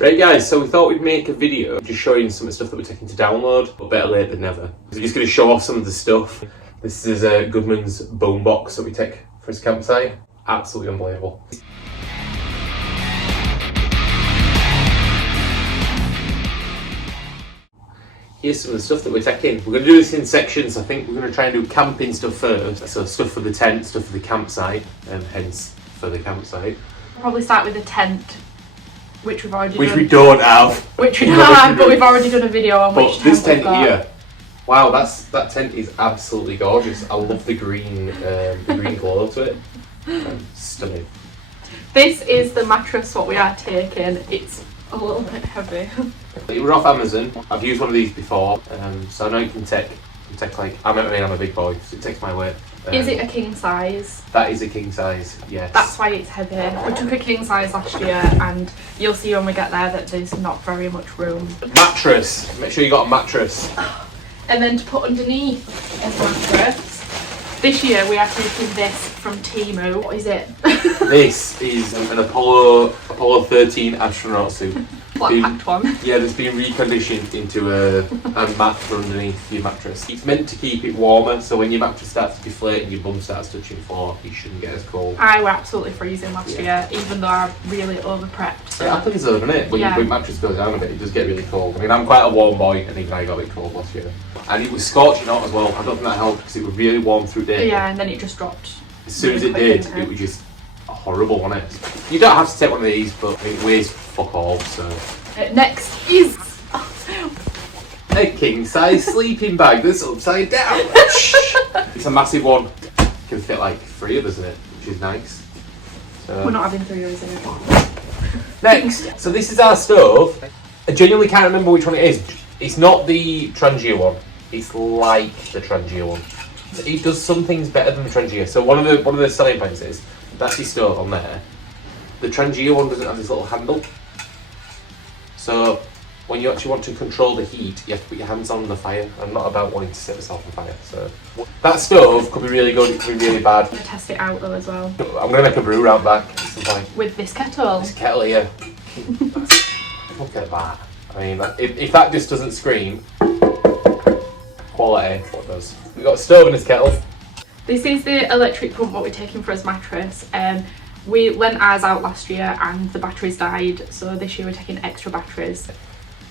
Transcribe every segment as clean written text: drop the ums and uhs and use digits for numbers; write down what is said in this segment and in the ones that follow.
Right guys, so we thought we'd make a video just showing some of the stuff that we're taking to download, but better late than never. We're just going to show off some of the stuff. This is Goodman's bone box that we take for his campsite. Absolutely unbelievable. Here's some of the stuff that we're taking. We're going to do this in sections. I think we're going to try and do camping stuff first. So stuff for the tent, stuff for the campsite, and hence for the campsite. We'll probably start with the tent, which we've already done. Which we don't have. Which we don't have, but we've already done a video on which tent this tent we've got. here, wow, that tent is absolutely gorgeous. I love the green glow to it. Stunning. This is the mattress what we are taking. It's a little bit heavy. We're off Amazon. I've used one of these before, so I know you can take like, I'm a big boy, so it takes my weight. Is it a king size? That is a king size, yes. That's why it's heavy. We took a king size last year, and you'll see when we get there that there's not very much room. Mattress. Make sure you got a mattress. And then to put underneath is mattress. This year we are taking this from Temu. What is it? This is an Apollo 13 astronaut suit. Flat packed one. Yeah, that's been reconditioned into a mat for underneath your mattress. It's meant to keep it warmer, so when your mattress starts to deflate and your bum starts touching the floor, you shouldn't get as cold. I were absolutely freezing last year, even though I really over-prepped. So. It happens though, doesn't it? When your mattress goes down a bit, it does get really cold. I mean, I'm quite a warm boy, and even I got a bit cold last year. And it was scorching hot as well. I don't think that helped, because it was really warm through the day. Yeah, and then it just dropped. As soon as it did, it was just horrible, wasn't it? You don't have to take one of these, but it weighs fuck all, so... Next is a king size sleeping bag that's upside down. It's a massive one. It can fit like 3 of us in it, which is nice. So. We're not having 3 of us in it. Next, so this is our stove. I genuinely can't remember which one it is. It's not the Trangia one. It's like the Trangia one. It does some things better than the Trangia. So one of the selling points is that's your stove on there. The Trangia one doesn't have this little handle. So when you actually want to control the heat, you have to put your hands on the fire. I'm not about wanting to set myself on fire. So that stove could be really good, it could be really bad. I'm going to test it out though as well. I'm going to make a brew round back at some point. With this kettle? This kettle here. Look at that. I mean, if that just doesn't scream quality, what does? We've got a stove in this kettle. This is the electric pump what we're taking for as mattress. We lent ours out last year and the batteries died, so this year we're taking extra batteries.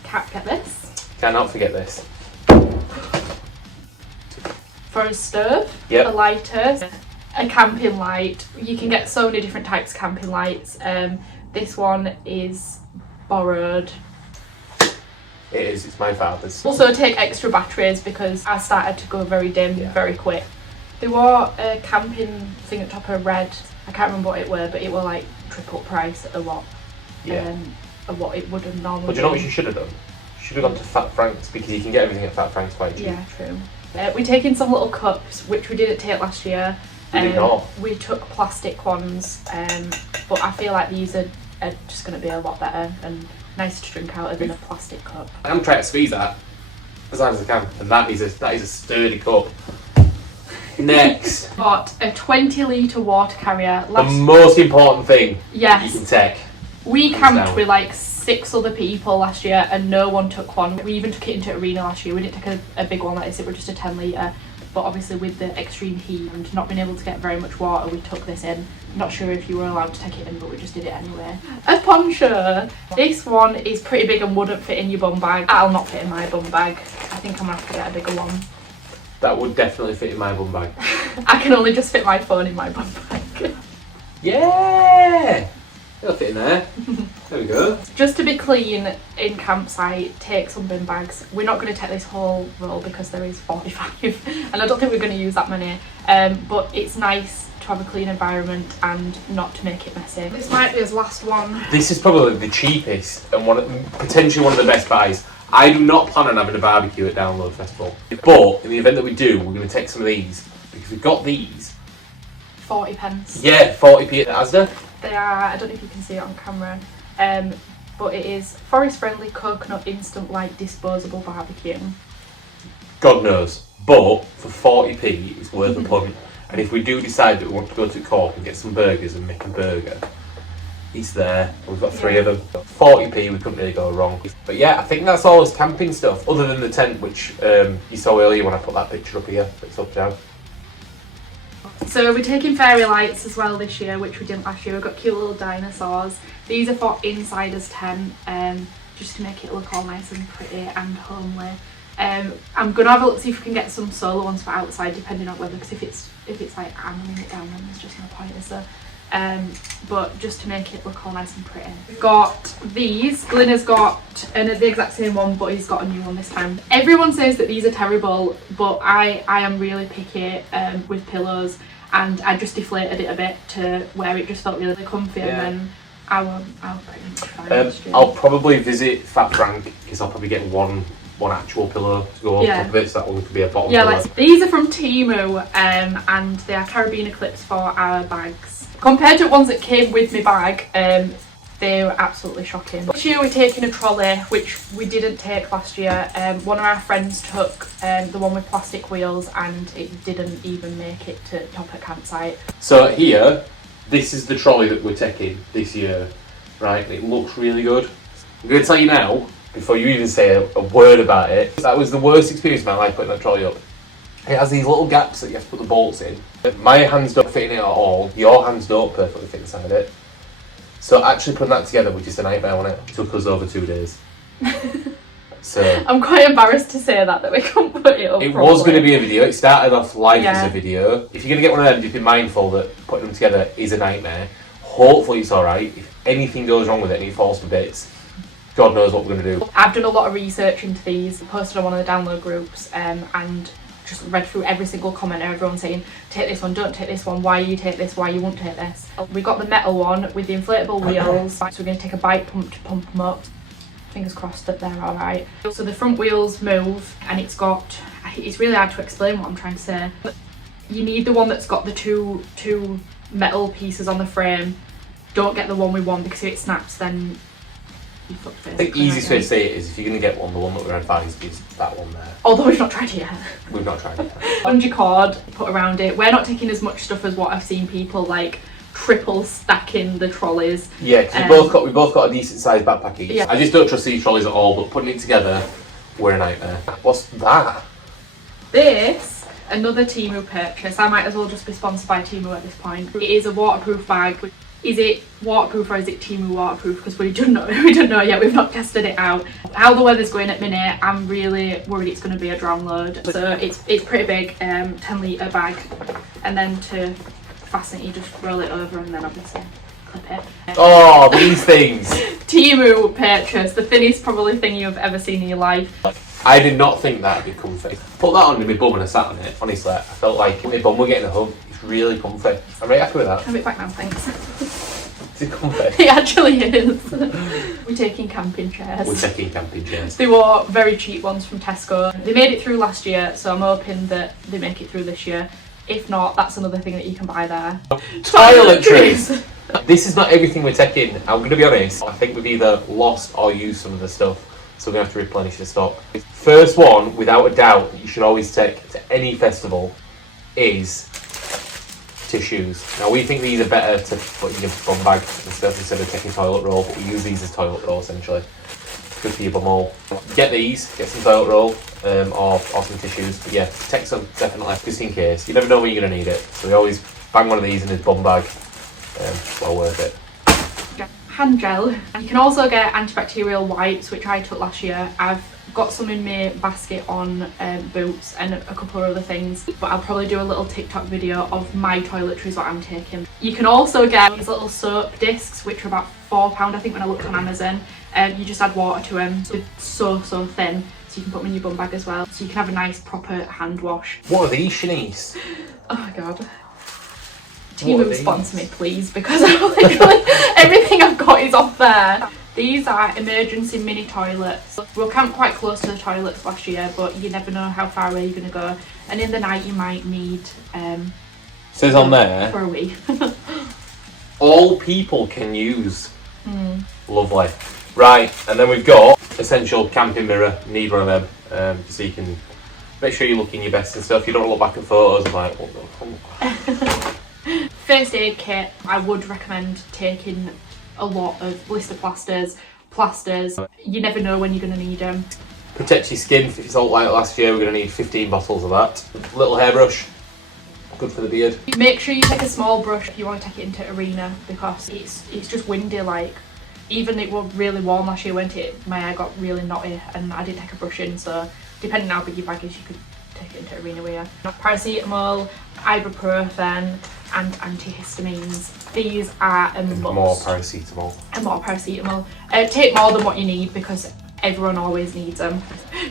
Can't get this. Cannot forget this. For a stove, yep. A lighter, a camping light. You can get so many different types of camping lights. This one is borrowed. It is, it's my father's. Also take extra batteries because I started to go very dim very quick. They wore a camping thing at top of red. I can't remember what it were, but it were like triple price of what it would have normally. But do you know what you should have done? You should have gone to Fat Frank's, because you can get everything at Fat Frank's quite cheap. Yeah, true. We're taking some little cups, which we didn't take last year. We took plastic ones, but I feel like these are just going to be a lot better and nicer to drink out of than a plastic cup. I'm trying to squeeze that as hard as I can, and that is a sturdy cup. Next, got a 20 litre water carrier. The most important thing you can take. We camped with like 6 other people last year and no one took one. We even took it into Arena last year. We didn't take a big one like this, it was just a 10 litre. But obviously with the extreme heat and not being able to get very much water, we took this in. Not sure if you were allowed to take it in, but we just did it anyway. A poncho. This one is pretty big and wouldn't fit in your bum bag. That'll not fit in my bum bag. I think I'm gonna have to get a bigger one. That would definitely fit in my bum bag. I can only just fit my phone in my bum bag. Yeah! It'll fit in there. There we go. Just to be clean in campsite, take some bin bags. We're not going to take this whole roll because there is 45 and I don't think we're going to use that many. But it's nice to have a clean environment and not to make it messy. This might be his last one. This is probably the cheapest and potentially one of the best buys. I do not plan on having a barbecue at Download Festival, but in the event that we do, we're going to take some of these because we've got these. 40 pence. Yeah, 40p at Asda. They are, I don't know if you can see it on camera, but it is forest friendly coconut instant light disposable barbecue. God knows, but for 40p it's worth a punt. And if we do decide that we want to go to Cork and get some burgers and make a burger, It's there. We've got 3 of them. 40p, we couldn't really go wrong. But yeah, I think that's all as camping stuff, other than the tent, which you saw earlier when I put that picture up here. It's up down. So we're taking fairy lights as well this year, which we didn't last year. We've got cute little dinosaurs. These are for Insider's tent, just to make it look all nice and pretty and homely. I'm gonna have a look, see if we can get some solo ones for outside, depending on weather, because if it's like hammering it down, then there's just no point, is there? But just to make it look all nice and pretty. We've got these. Glenna's got the exact same one, but he's got a new one this time. Everyone says that these are terrible, but I am really picky with pillows, and I just deflated it a bit to where it just felt really comfy, and then I'll pretty much find it. I'll probably visit Fat Frank, because I'll probably get one actual pillow to go on top of it, so that one could be a bottom pillow. Like, these are from Temu, and they are carabiner clips for our bags. Compared to ones that came with my bag, they were absolutely shocking. This year we're taking a trolley, which we didn't take last year. One of our friends took the one with plastic wheels, and it didn't even make it to top at campsite. So here, this is the trolley that we're taking this year, right? It looks really good. I'm going to tell you now, before you even say a word about it, that was the worst experience of my life putting that trolley up. It has these little gaps that you have to put the bolts in. My hands don't fit in it at all. Your hands don't perfectly fit inside it. So actually putting that together was just a nightmare, wasn't it? It took us over 2 days. So I'm quite embarrassed to say that we couldn't put it up. It was going to be a video. It started off live as a video. If you're going to get one of them, just be mindful that putting them together is a nightmare. Hopefully it's alright. If anything goes wrong with it and it falls to bits, God knows what we're going to do. I've done a lot of research into these, posted on one of the download groups, and just read through every single comment of everyone saying, take this one, don't take this one, why you take this, why you won't take this. We got the metal one with the inflatable wheels, so we're going to take a bike pump to pump them up. Fingers crossed that they're alright. So the front wheels move, and it's really hard to explain what I'm trying to say. You need the one that's got the two metal pieces on the frame. Don't get the one with one, because if it snaps, then you fucked it. I think the easiest way to say it is, if you're going to get one, the one that we're advised is that one there. Although we've not tried it yet. We've not tried it. Bungee cord put around it. We're not taking as much stuff as what I've seen people like triple stacking the trolleys. Yeah, because we both got a decent sized backpack each. Yeah. I just don't trust these trolleys at all, but putting it together, we're a nightmare. What's that? This, another Temu purchase. I might as well just be sponsored by Temu at this point. It is a waterproof bag. Is it waterproof or is it Temu waterproof? Because we don't know yet. We've not tested it out. How the weather's going at minute, I'm really worried it's going to be a drown load. So it's pretty big, 10-litre bag, and then to fasten it, you just roll it over and then obviously clip it. Oh, these things! Temu purchase, the thinnest probably thing you've ever seen in your life. I did not think that'd be comfy. Put that on my bum and I sat on it. Honestly, I felt like my bum were getting a hug. It's really comfy. I'm very happy with that. Have it back now, thanks. Is it comfy? It actually is. We're taking camping chairs. We're taking camping chairs. They were very cheap ones from Tesco. They made it through last year, so I'm hoping that they make it through this year. If not, that's another thing that you can buy there. Toiletries! This is not everything we're taking. I'm going to be honest. I think we've either lost or used some of the stuff, so we're going to have to replenish the stock. First one, without a doubt, that you should always take to any festival is tissues. Now we think these are better to put in your bum bag and stuff instead of taking toilet roll, but we use these as toilet roll essentially. Good for your bum hole. Get these, get some toilet roll or some tissues. But yeah, take some definitely, just in case. You never know when you're going to need it. So we always bang one of these in his bum bag. Well worth it. Hand gel. You can also get antibacterial wipes, which I took last year. I've got some in my basket on boots and a couple of other things, but I'll probably do a little TikTok video of my toiletries, what I'm taking. You can also get these little soap discs, which are about £4 I think when I looked on Amazon. You just add water to them. They're so thin, so you can put them in your bum bag as well, so you can have a nice proper hand wash. What are these, Shanice? Oh my god. Temu sponsor me please, because literally everything I've got is off there. These are emergency mini toilets. We were camped quite close to the toilets last year, but you never know how far away you're going to go, and in the night you might need says on there for a wee. all people can use. Lovely. Right, and then we've got essential camping mirror. Need one of them, so you can make sure you're looking your best and stuff. You don't look back at photos and like, oh. First aid kit, I would recommend taking a lot of blister plasters. You never know when you're going to need them. Protect your skin. If it's all like last year, we're going to need 15 bottles of that. Little hairbrush, good for the beard. Make sure you take a small brush if you want to take it into arena, because it's just windy. Like, even it was really warm last year, went it, my hair got really knotty and I didn't take a brush in, so depending on how big your bag is, you could take it into arena with you. Paracetamol, ibuprofen and antihistamines. These are a must. More paracetamol. And more paracetamol. Take more than what you need, because everyone always needs them.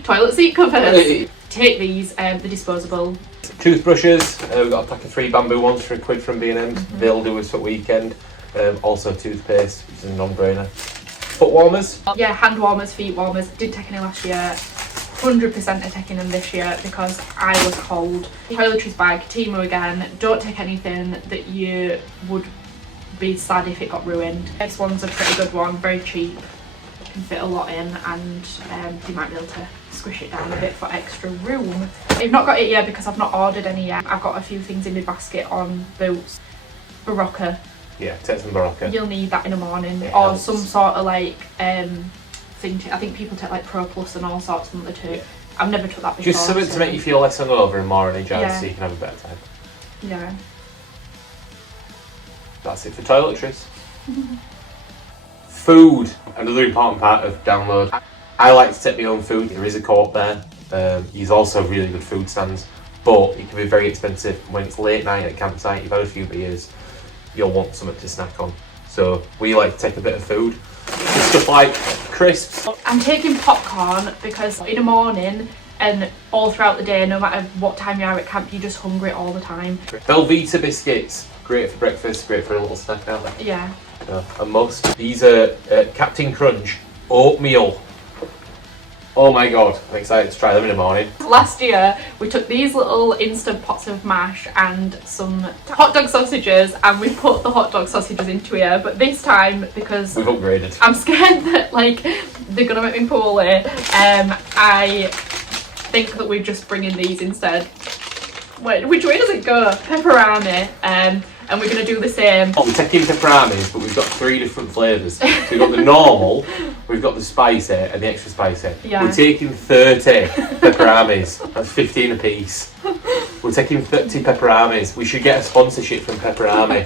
Toilet seat covers. Take these, they're disposable. Toothbrushes, we've got a pack of 3 bamboo ones for a quid from B&M's. They'll do us for weekend. Also toothpaste, which is a non-brainer. Foot warmers. Yeah, hand warmers, feet warmers. Didn't take any last year. 100% are taking them this year because I was cold. Toiletries bag, Temu again. Don't take anything that you would be sad if it got ruined. This one's a pretty good one, very cheap. Can fit a lot in, and you might be able to squish it down a bit for extra room. I've not got it yet because I've not ordered any yet. I've got a few things in my basket on boots. Barocca. Yeah, take some Barocca. You'll need that in the morning, It or helps. some sort of like thing. I think people take like Pro Plus and all sorts of them too. Yeah. I've never took that before. Just something to make you feel less hungover and more energized, Yeah. so you can have a better time. Yeah. That's it for toiletries. Food, another important part of download. I like to take my own food. There is a co-op there. There's also really good food stands, but it can be very expensive. When it's late night at campsite, you've had a few beers, you'll want something to snack on. So we like to take a bit of food. Stuff like crisps. I'm taking popcorn because in the morning and all throughout the day, no matter what time you are at camp, you're just hungry all the time. Velveeta biscuits, great for breakfast, great for a little snack now. Yeah. A must. These are Captain Crunch oatmeal. Oh my god, I'm excited to try them in the morning. Last year we took these little instant pots of mash and some hot dog sausages, and we put the hot dog sausages into here, but this time, because We've upgraded. I'm scared that like they're gonna make me poorly, I think that we're just bringing these instead. Wait, which way does it go? Pepperami, and we're gonna do the same. We're taking peperamis, but we've got 3 different flavours. So we've got the normal, we've got the spicy, and the extra spicy. Yeah. We're taking 30 peperamis. That's 15 a piece. We're taking 30 peperamis. We should get a sponsorship from Pepperami.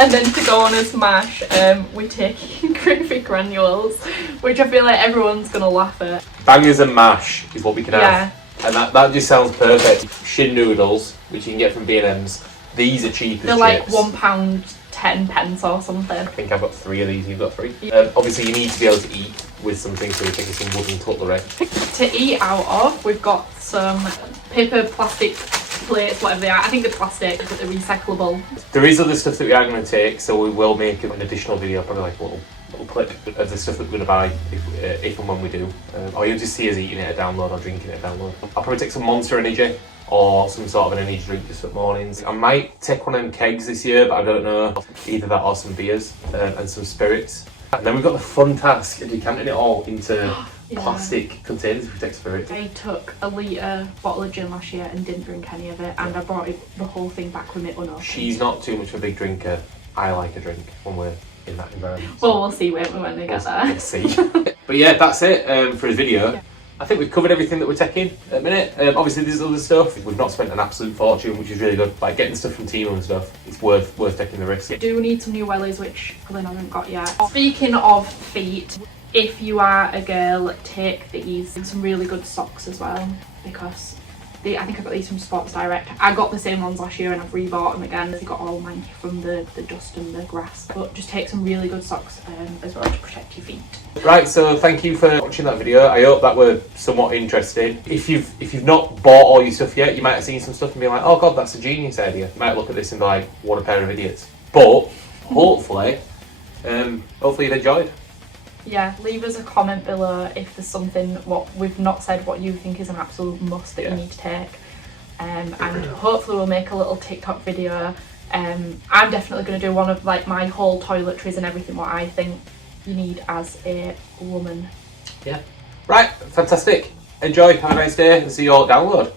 And then to go on as mash, we're taking gravy granules, which I feel like everyone's gonna laugh at. Bangers and mash is what we can Yeah. have. And that just sounds perfect. Shin noodles, which you can get from B&M's. These are cheap as They're like chips. £1.10 or something. I think I've got 3 of these, you've got 3. Yeah. Obviously you need to be able to eat with something, so we're taking some wooden cutlery. To eat out of, we've got some paper, plastic plates, whatever they are. I think they're plastic, but they're recyclable. There is other stuff that we are going to take, so we will make an additional video, probably like a little clip of the stuff that we're going to buy if and when we do. Or you'll just see us eating it at download or drinking it at download. I'll probably take some Monster Energy or some sort of an energy drink just for mornings. I might take one of them kegs this year, but I don't know. Either that or some beers and some spirits. And then we've got the fun task of decanting it all into Yeah. plastic containers if we take spirits. I took a litre bottle of gin last year and didn't drink any of it, and I brought the whole thing back with me unopened. She's not too much of a big drinker. I like a drink when we're in that environment. Well, we'll see when we get there. We'll see. But yeah, that's it for his video. Yeah. I think we've covered everything that we're taking at the minute. Obviously, there's other stuff. We've not spent an absolute fortune, which is really good. Like getting stuff from Temu and stuff, it's worth taking the risk. I do need some new wellies, which Colin hasn't got yet. Speaking of feet, if you are a girl, take these and some really good socks as well, because I think I got these from Sports Direct. I got the same ones last year and I've rebought them again. They got all manky from the dust and the grass. But just take some really good socks as well to protect your feet. Right, so thank you for watching that video. I hope that were somewhat interesting. If you've not bought all your stuff yet, you might have seen some stuff and be like, oh god, that's a genius idea. You might look at this and be like, what a pair of idiots. But hopefully you've enjoyed. Yeah, leave us a comment below if there's something what we've not said what you think is an absolute must that you need to take. And hopefully we'll make a little TikTok video. I'm definitely going to do one of like my whole toiletries and everything what I think you need as a woman. Yeah. Right, fantastic. Enjoy, have a nice day, and see you all at download.